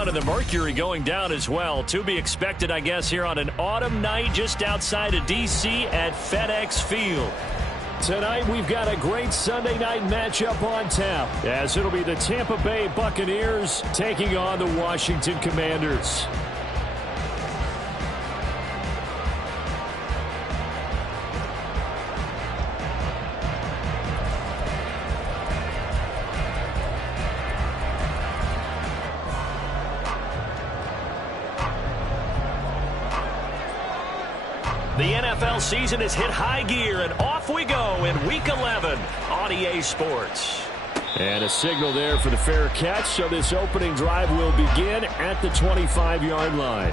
down and the mercury going down as well. To be expected, I guess, here on an autumn night just outside of D.C. at FedEx Field. Tonight, we've got a great Sunday night matchup on tap, as it'll be the Tampa Bay Buccaneers taking on the Washington Commanders. The NFL season has hit high gear, and off we go in Week 11 on EA Sports. And a signal there for the fair catch, so this opening drive will begin at the 25-yard line.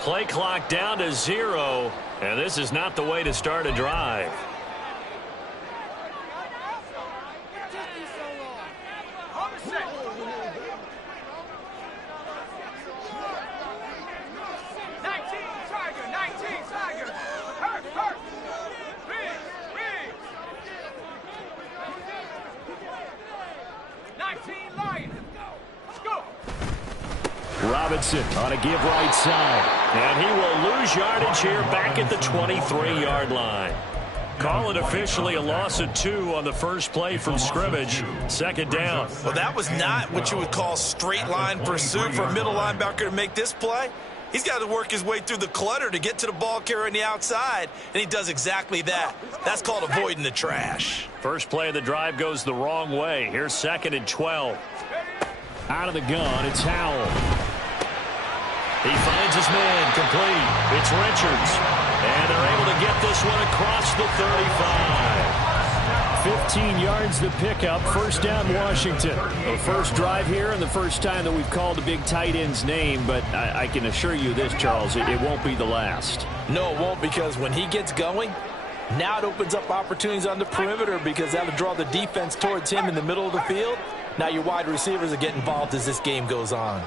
Play clock down to 0, and this is not the way to start a drive. Robinson on a give right side. And he will lose yardage here back at the 23-yard line. Call it officially a loss of 2 on the first play from scrimmage. Second down. Well, that was not what you would call straight line pursuit for a middle linebacker to make this play. He's got to work his way through the clutter to get to the ball carrier on the outside, and he does exactly that. That's called avoiding the trash. First play of the drive goes the wrong way. Here's 2nd and 12. Out of the gun, it's Howell. He finds his man complete. It's Richards. And they're able to get this one across the 35. 15 yards the pickup. First down, Washington. The first drive here and the first time that we've called a big tight end's name. But I can assure you this, Charles, it won't be the last. No, it won't, because when he gets going, now it opens up opportunities on the perimeter, because that'll draw the defense towards him in the middle of the field. Now your wide receivers will get involved as this game goes on.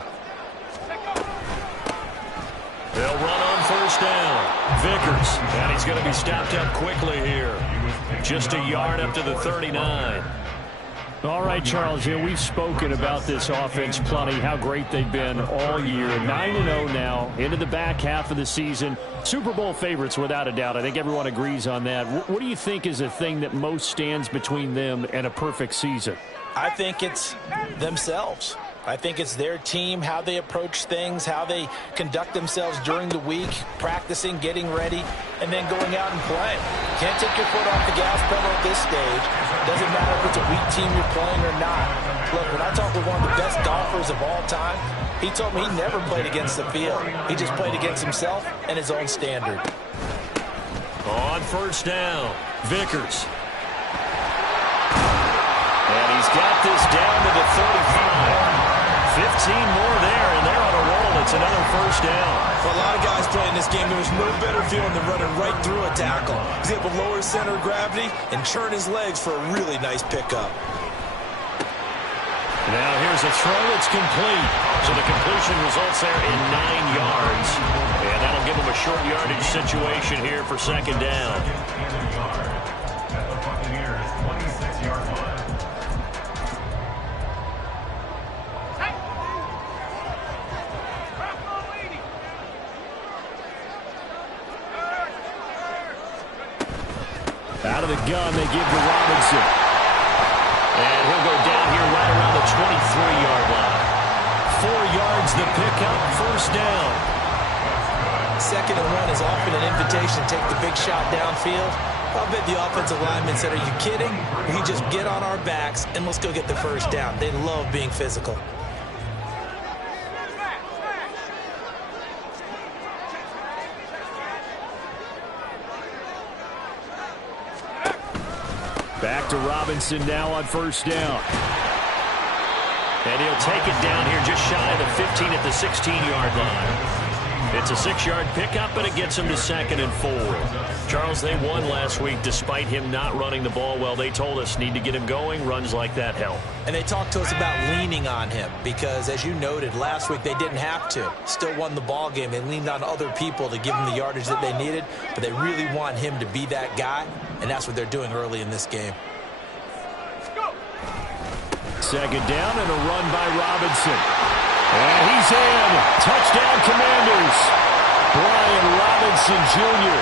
They'll run on first down. Vickers, and he's going to be stopped up quickly here. Just a yard up to the 39. All right, Charles, we've spoken about this offense plenty, how great they've been all year. 9-0 now, into the back half of the season. Super Bowl favorites, without a doubt. I think everyone agrees on that. What do you think is the thing that most stands between them and a perfect season? I think it's themselves. I think it's their team, how they approach things, how they conduct themselves during the week, practicing, getting ready, and then going out and playing. Can't take your foot off the gas pedal at this stage. Doesn't matter if it's a weak team you're playing or not. Look, when I talked with one of the best golfers of all time, he told me he never played against the field. He just played against himself and his own standard. On first down, Vickers. And he's got this down to the 35. 15 more there, and they're on a roll. It's another first down. For a lot of guys playing this game, there was no better feeling than running right through a tackle. He's able to lower his center of gravity and churn his legs for a really nice pickup. Now here's a throw. It's complete. So the completion results there in 9 yards. And that'll give him a short yardage situation here for second down. Out of the gun, they give to Robinson. And he'll go down here right around the 23-yard line. 4 yards the pickup, first down. 2nd and 1 is often an invitation to take the big shot downfield. I'll bet the offensive linemen said, are you kidding? We just get on our backs and let's go get the first down. They love being physical. Back to Robinson now on first down. And he'll take it down here just shy of the 15 at the 16-yard line. It's a 6-yard pickup, but it gets him to 2nd and 4. Charles, they won last week despite him not running the ball well. They told us need to get him going. Runs like that help. And they talked to us about leaning on him because, as you noted, last week they didn't have to. Still won the ball game. They leaned on other people to give them the yardage that they needed, but they really want him to be that guy, and that's what they're doing early in this game. 2nd down and a run by Robinson. And he's in. Touchdown, Commanders. Brian Robinson Jr.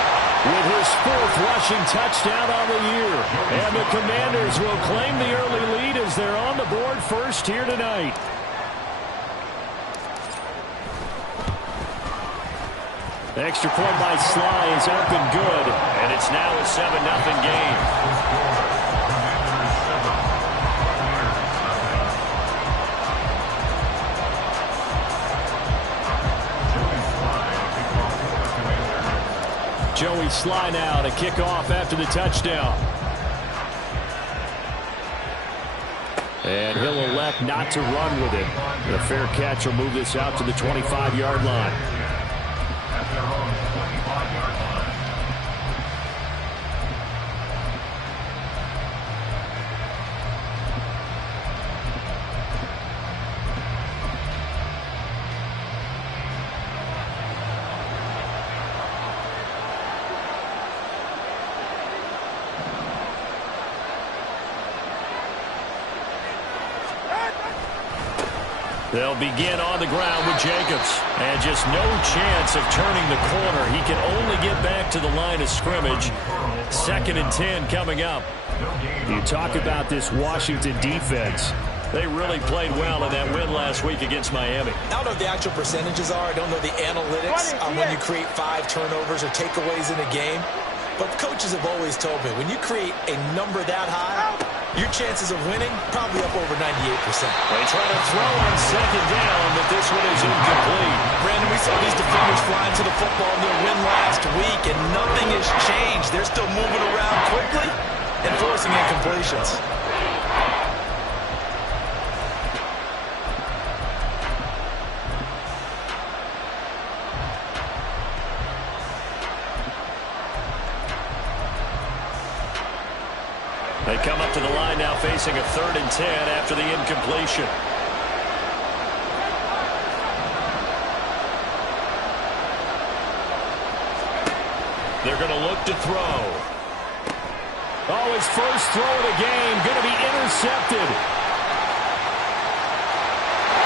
with his 4th rushing touchdown on the year. And the Commanders will claim the early lead as they're on the board first here tonight. Extra point by Sly is up and good. And it's now a 7-0 game. Joey Sly now to kick off after the touchdown. And he'll elect not to run with it. The fair catch will move this out to the 25-yard line. They'll begin on the ground with Jacobs. And just no chance of turning the corner. He can only get back to the line of scrimmage. 2nd and 10 coming up. You talk about this Washington defense. They really played well in that win last week against Miami. I don't know what the actual percentages are. I don't know the analytics on when you create 5 turnovers or takeaways in a game. But coaches have always told me, when you create a number that high, your chances of winning probably up over 98%. They try to throw on 2nd down, but this one is incomplete. Brandon, we saw these defenders flying to the football in their win last week, and nothing has changed. They're still moving around quickly and forcing incompletions. They come up to the line now facing a 3rd and 10 after the incompletion. They're going to look to throw. Oh, his first throw of the game going to be intercepted.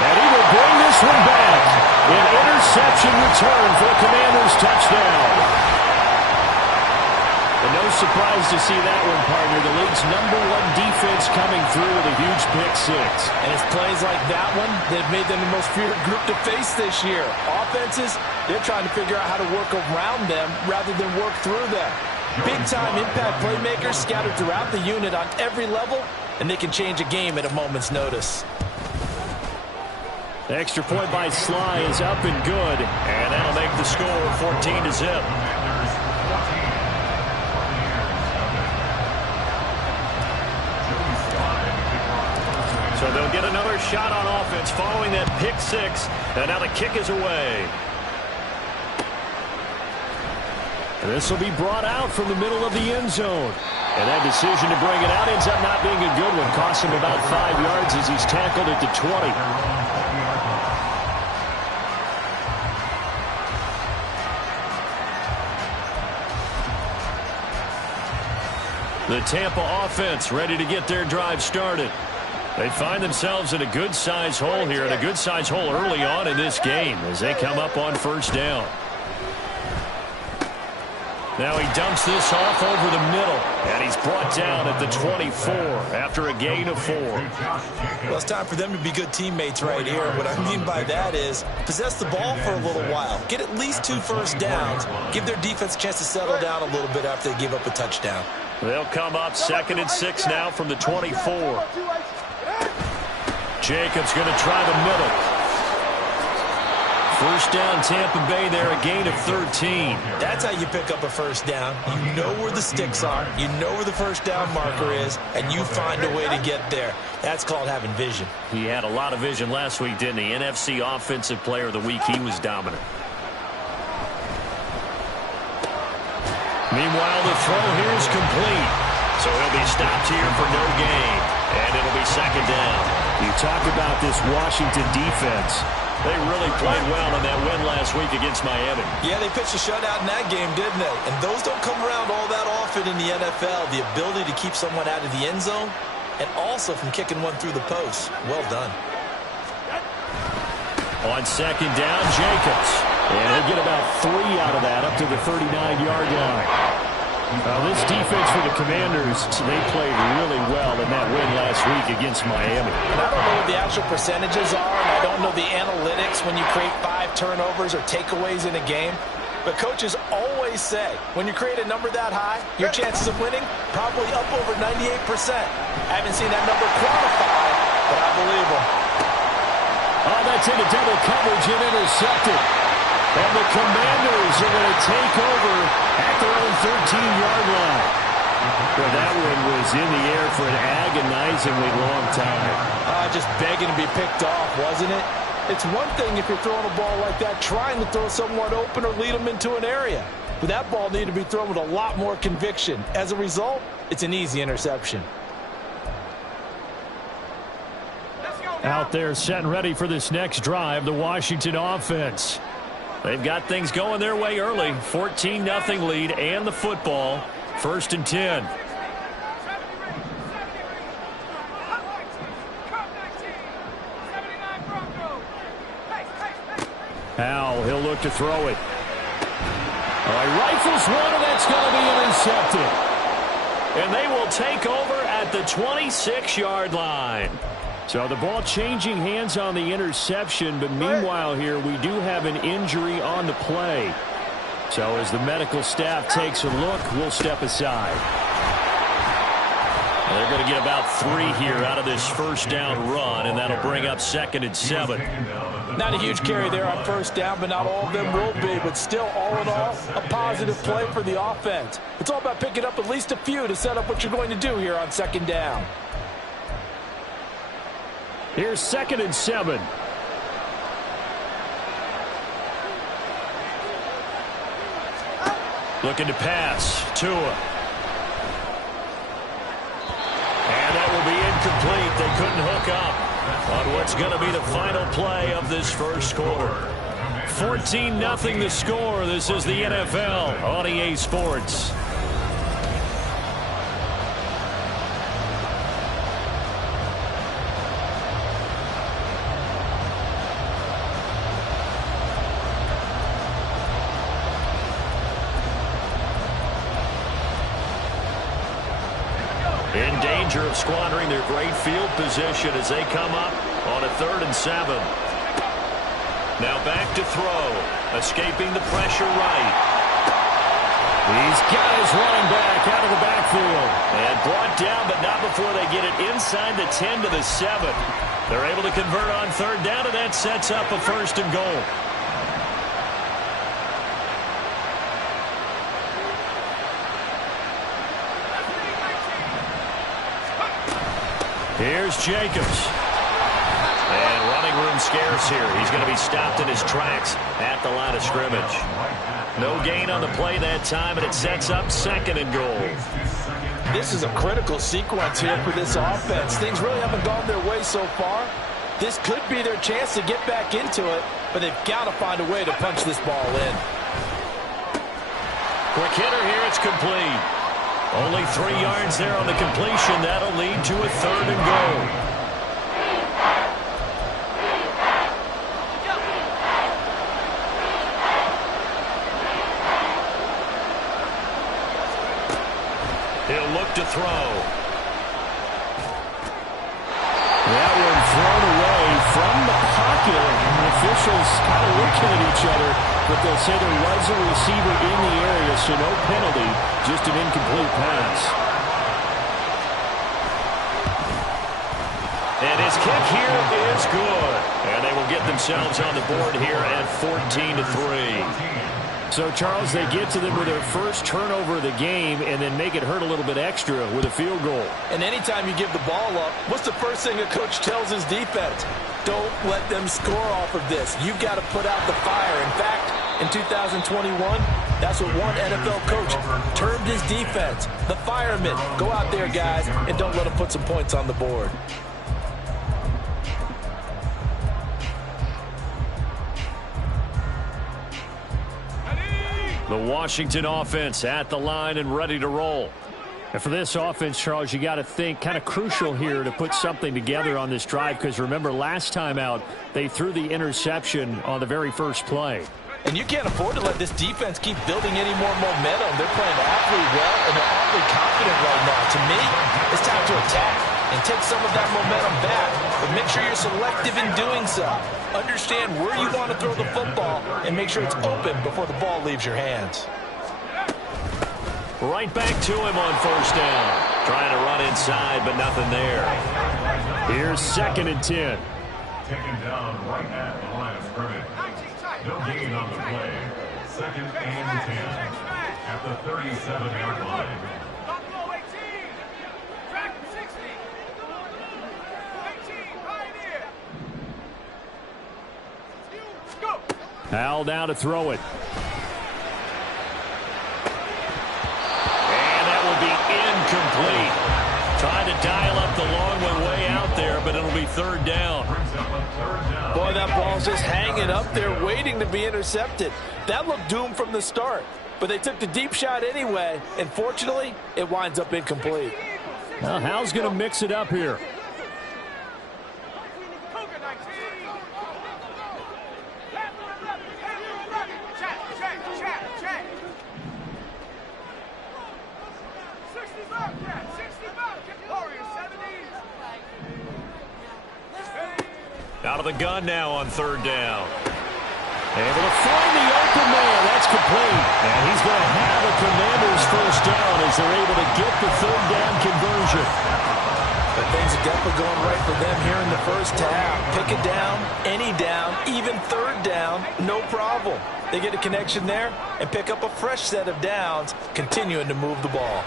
And he will bring this one back. An interception return for the Commanders' touchdown. And no surprise to see that one, partner. The league's #1 defense coming through with a huge pick-6. And it's plays like that one that have made them the most feared group to face this year. Offenses, they're trying to figure out how to work around them rather than work through them. Big-time impact playmakers scattered throughout the unit on every level, and they can change a game at a moment's notice. The extra point by Sly is up and good. And that'll make the score 14-0. So they'll get another shot on offense following that pick-6. And now the kick is away. This will be brought out from the middle of the end zone. And that decision to bring it out ends up not being a good one. Costs him about 5 yards as he's tackled at the 20. The Tampa offense ready to get their drive started. They find themselves in a good-size hole here, and a good-size hole early on in this game as they come up on first down. Now he dumps this off over the middle, and he's brought down at the 24 after a gain of 4. Well, it's time for them to be good teammates right here. What I mean by that is possess the ball for a little while. Get at least 2 first downs. Give their defense a chance to settle down a little bit after they give up a touchdown. They'll come up 2nd and 6 now from the 24. Jacobs going to try the middle. First down, Tampa Bay there, a gain of 13. That's how you pick up a first down. You know where the sticks are. You know where the first down marker is, and you find a way to get there. That's called having vision. He had a lot of vision last week, didn't he? NFC Offensive Player of the Week. He was dominant. Meanwhile, the throw here is complete. So he'll be stopped here for no gain. And it'll be 2nd down. You talk about this Washington defense. They really played well in that win last week against Miami. Yeah, they pitched a shutout in that game, didn't they? And those don't come around all that often in the NFL. The ability to keep someone out of the end zone and also from kicking one through the post. Well done. On 2nd down, Jacobs. And he'll get about 3 out of that up to the 39-yard line. This defense for the Commanders, they played really well in that win last week against Miami. And I don't know what the actual percentages are, and I don't know the analytics when you create 5 turnovers or takeaways in a game. But coaches always say, when you create a number that high, your chances of winning probably up over 98%. I haven't seen that number quantified, but I believe them. Oh, that's into double coverage and intercepted. And the Commanders are going to take over at their own 13-yard line. Well, that one was in the air for an agonizingly long time. Just begging to be picked off, wasn't it? It's one thing if you're throwing a ball like that, trying to throw someone open or lead them into an area. But that ball needed to be thrown with a lot more conviction. As a result, it's an easy interception. Out there set and ready for this next drive, the Washington offense. They've got things going their way early. 14-0 lead and the football. 1st and 10. Howell, he'll look to throw it. All right, rifles one, and that's going to be intercepted. And they will take over at the 26-yard line. So the ball changing hands on the interception, but meanwhile here we do have an injury on the play. So as the medical staff takes a look, we'll step aside. They're going to get about 3 here out of this first down run, and that'll bring up 2nd and 7. Not a huge carry there on first down, but not all of them will be. But still, all in all, a positive play for the offense. It's all about picking up at least a few to set up what you're going to do here on 2nd down. Here's 2nd and 7. Looking to pass. Tua. And that will be incomplete. They couldn't hook up on what's going to be the final play of this first quarter. 14-0 the score. This is the NFL on EA Sports. In danger of squandering their great field position as they come up on a 3rd and 7. Now back to throw. Escaping the pressure right. He's got his running back out of the backfield. And brought down, but not before they get it inside the 10 to the 7. They're able to convert on 3rd down, and that sets up a 1st and goal. Here's Jacobs. And running room scarce here. He's going to be stopped in his tracks at the line of scrimmage. No gain on the play that time, and it sets up 2nd and goal. This is a critical sequence here for this offense. Things really haven't gone their way so far. This could be their chance to get back into it, but they've got to find a way to punch this ball in. Quick hitter here. It's complete. Only 3 yards there on the completion. That'll lead to a 3rd and goal. to throw. That one thrown away from the pocket. And the officials kind of looking at each other, but they'll say there was a receiver in the area, so no penalty, just an incomplete pass. And his kick here is good. And they will get themselves on the board here at 14-3. So, Charles, they get to them with their first turnover of the game and then make it hurt a little bit extra with a field goal. And anytime you give the ball up, what's the first thing a coach tells his defense? Don't let them score off of this. You've got to put out the fire. In fact, in 2021, that's what one NFL coach termed his defense. The firemen. Go out there, guys, and don't let them put some points on the board. The Washington offense at the line and ready to roll. And for this offense, Charles, you got to think kind of crucial here to put something together on this drive, because remember last time out they threw the interception on the very first play. And you can't afford to let this defense keep building any more momentum. They're playing awfully well, and they're awfully confident right now. To me, it's time to attack and take some of that momentum back. But make sure you're selective in doing so. Understand where you want to throw the football and make sure it's open before the ball leaves your hands. Right back to him on first down. Trying to run inside, but nothing there. Here's 2nd and 10. Taken down right at the line of scrimmage. No gain on the play. 2nd and 10 at the 37-yard line. Hal now to throw it. And that will be incomplete. Trying to dial up the long one way out there, but it'll be 3rd down. Boy, that ball's just hanging up there waiting to be intercepted. That looked doomed from the start, but they took the deep shot anyway, and fortunately, it winds up incomplete. Now, Hal's going to mix it up here. Out of the gun now on 3rd down. Able to find the open man. That's complete. And he's going to have a Commanders first down as they're able to get the 3rd down conversion. But things are definitely going right for them here in the first half. Pick it down, any down, even 3rd down, no problem. They get a connection there and pick up a fresh set of downs, continuing to move the ball.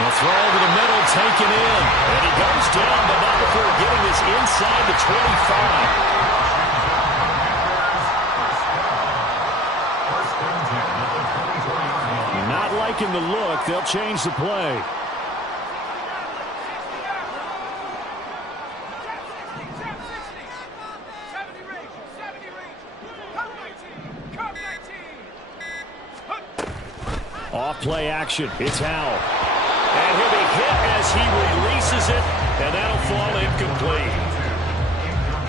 A throw over the middle, taken in. And he goes down, but not before getting this inside the 25. Not liking the look. They'll change the play. Off play action. It's Hal. And he'll be hit as he releases it, and that'll fall incomplete.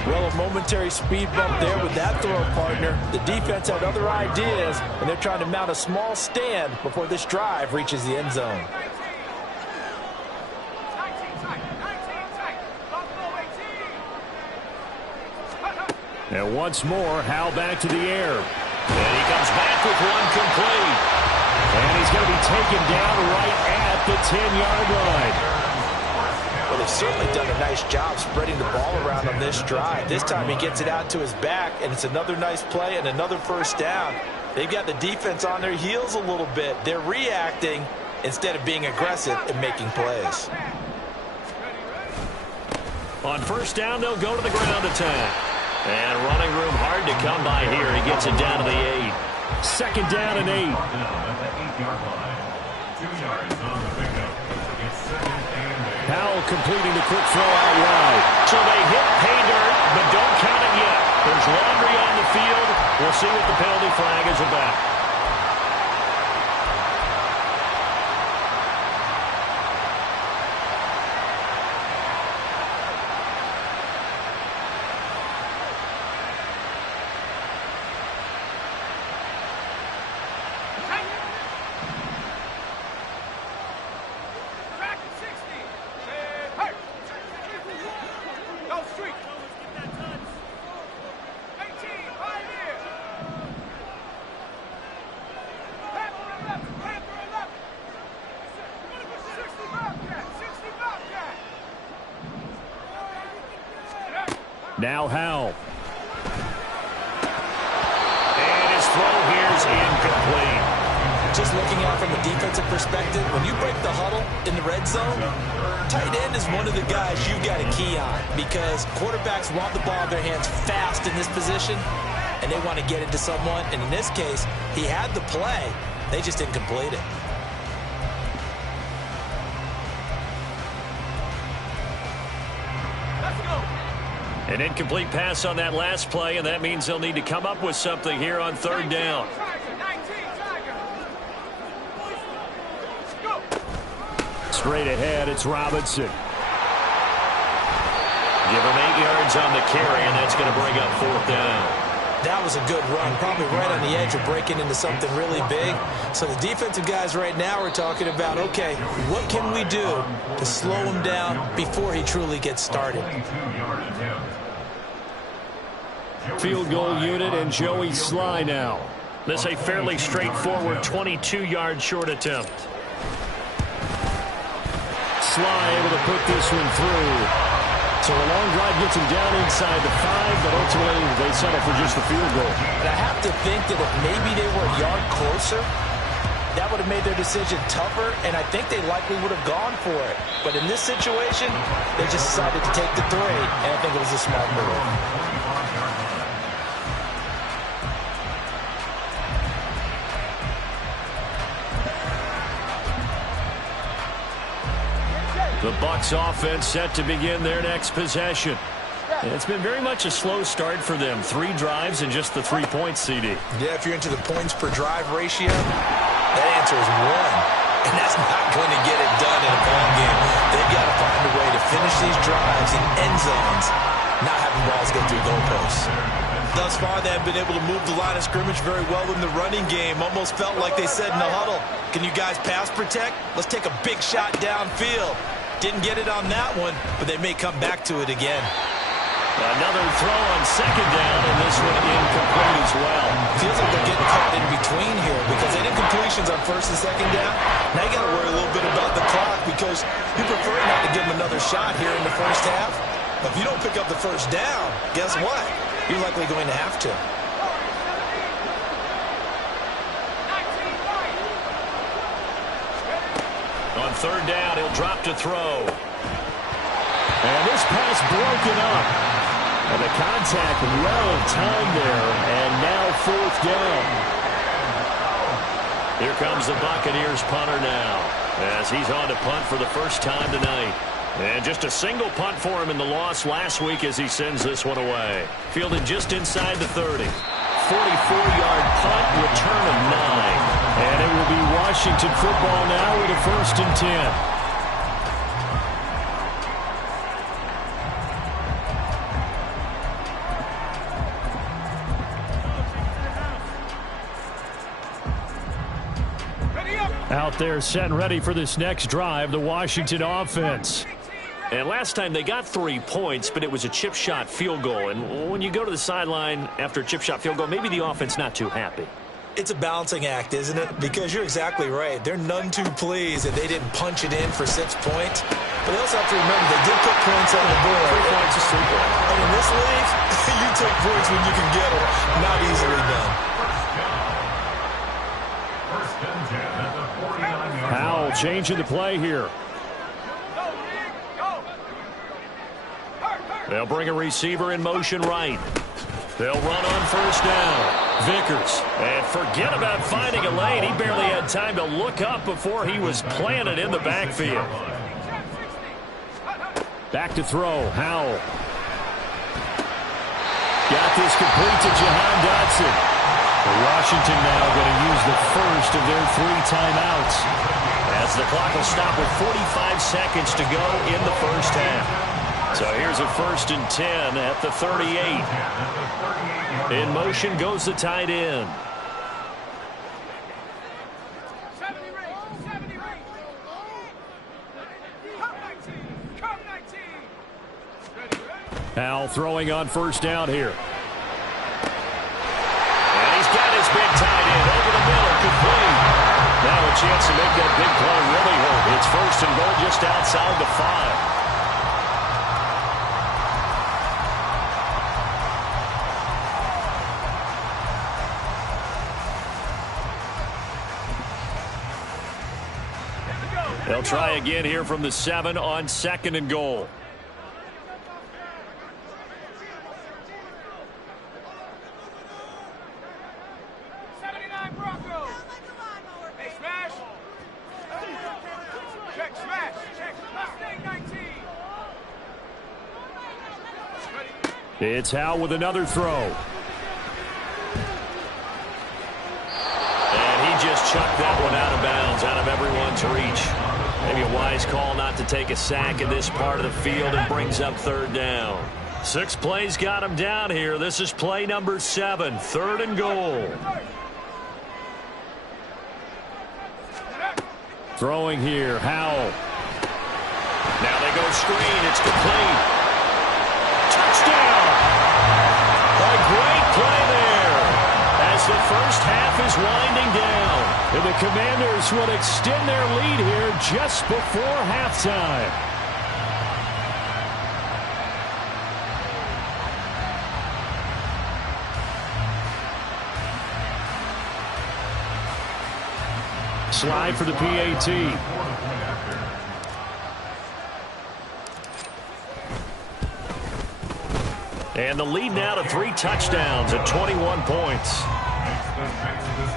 Well, a momentary speed bump there with that throw, partner. The defense had other ideas, and they're trying to mount a small stand before this drive reaches the end zone. And once more, Hal back to the air. And he comes back with one complete. And he's going to be taken down right at the 10-yard line. Well, they've certainly done a nice job spreading the ball around on this drive. This time he gets it out to his back, and it's another nice play and another first down. They've got the defense on their heels a little bit. They're reacting instead of being aggressive and making plays. On first down, they'll go to the ground attack. And running room hard to come by here. He gets it down to the 8. 2nd down and 8. Down at the 8-yard line. 2 yards on the pickup. It's 2nd and 8. Howell completing the quick throw out wide. So they hit pay dirt, but don't count it yet. There's laundry on the field. We'll see what the penalty flag is about. Now Howell. And his throw here is incomplete. Just looking at it from a defensive perspective, when you break the huddle in the red zone, tight end is one of the guys you've got to key on because quarterbacks want the ball in their hands fast in this position, and they want to get it to someone. And in this case, he had the play. They just didn't complete it. An incomplete pass on that last play, and that means they'll need to come up with something here on third down. Straight ahead, it's Robinson. Give him 8 yards on the carry, and that's going to bring up fourth down. That was a good run, probably right on the edge of breaking into something really big. So the defensive guys right now are talking about, okay, what can we do to slow him down before he truly gets started? Field goal unit and Joey Sly now. This a fairly straightforward 22-yard short attempt. Sly able to put this one through. So a long drive gets him down inside the 5, but ultimately they settle for just the field goal. And I have to think that if maybe they were a yard closer, that would have made their decision tougher, and I think they likely would have gone for it. But in this situation, they just decided to take the 3, and I think it was a smart move. The Bucs offense set to begin their next possession. It's been very much a slow start for them. 3 drives and just the 3 points, CD. Yeah, if you're into the points per drive ratio, that answer is 1. And that's not going to get it done in a ball game. They've got to find a way to finish these drives in end zones, not having balls go through goalposts. Thus far, they have been able to move the line of scrimmage very well in the running game. Almost felt like they said in the huddle, can you guys pass protect? Let's take a big shot downfield. Didn't get it on that one, but they may come back to it again. Another throw on second down, and this one incomplete as well. Feels like they're getting caught in between here because they did incompletions on first and second down. Now you got to worry a little bit about the clock because you prefer not to give them another shot here in the first half. But if you don't pick up the first down, guess what? You're likely going to have to. On third down, he'll drop to throw. And this pass broken up. And the contact well timed there. And now fourth down. Here comes the Buccaneers punter now, as he's on to punt for the first time tonight. And just a single punt for him in the loss last week as he sends this one away. Fielded just inside the 30. 44-yard punt, return of 9. And it will be Washington football now with a 1st and 10. Out there set and ready for this next drive, the Washington offense. And last time they got 3 points, but it was a chip shot field goal. And when you go to the sideline after a chip shot field goal, maybe the offense not too happy. It's a balancing act, isn't it? Because you're exactly right. They're none too pleased that they didn't punch it in for 6 points. But they also have to remember they did put points on the board. 3 points is 3 points. And in this league, you take points when you can get them. Not easily done. Howell changing the play here. They'll bring a receiver in motion right. They'll run on first down. Vickers. And forget about finding a lane. He barely had time to look up before he was planted in the backfield. Back to throw. Howell. Got this complete to Jahan Dotson. Washington now going to use the first of their 3 timeouts. As the clock will stop with 45 seconds to go in the first half. So here's a 1st and 10 at the 38. In motion goes the tight end. Howell throwing on first down here. And he's got his big tight end over the middle, complete. Now a chance to make that big play really hurt. It's 1st and goal just outside the 5. They'll try again here from the 7 on 2nd and goal. It's Howe with another throw. And he just chucked that one out of bounds, out of everyone's reach. Maybe a wise call not to take a sack in this part of the field, and brings up 3rd down. 6 plays got him down here. This is play number 7, 3rd and goal. Throwing here, Howell. Now they go screen. It's complete. Touchdown! A great play there as the first half is winding down. And the Commanders will extend their lead here just before halftime. Slide for the PAT. And the lead now to 3 touchdowns at 21 points. It's the Exodus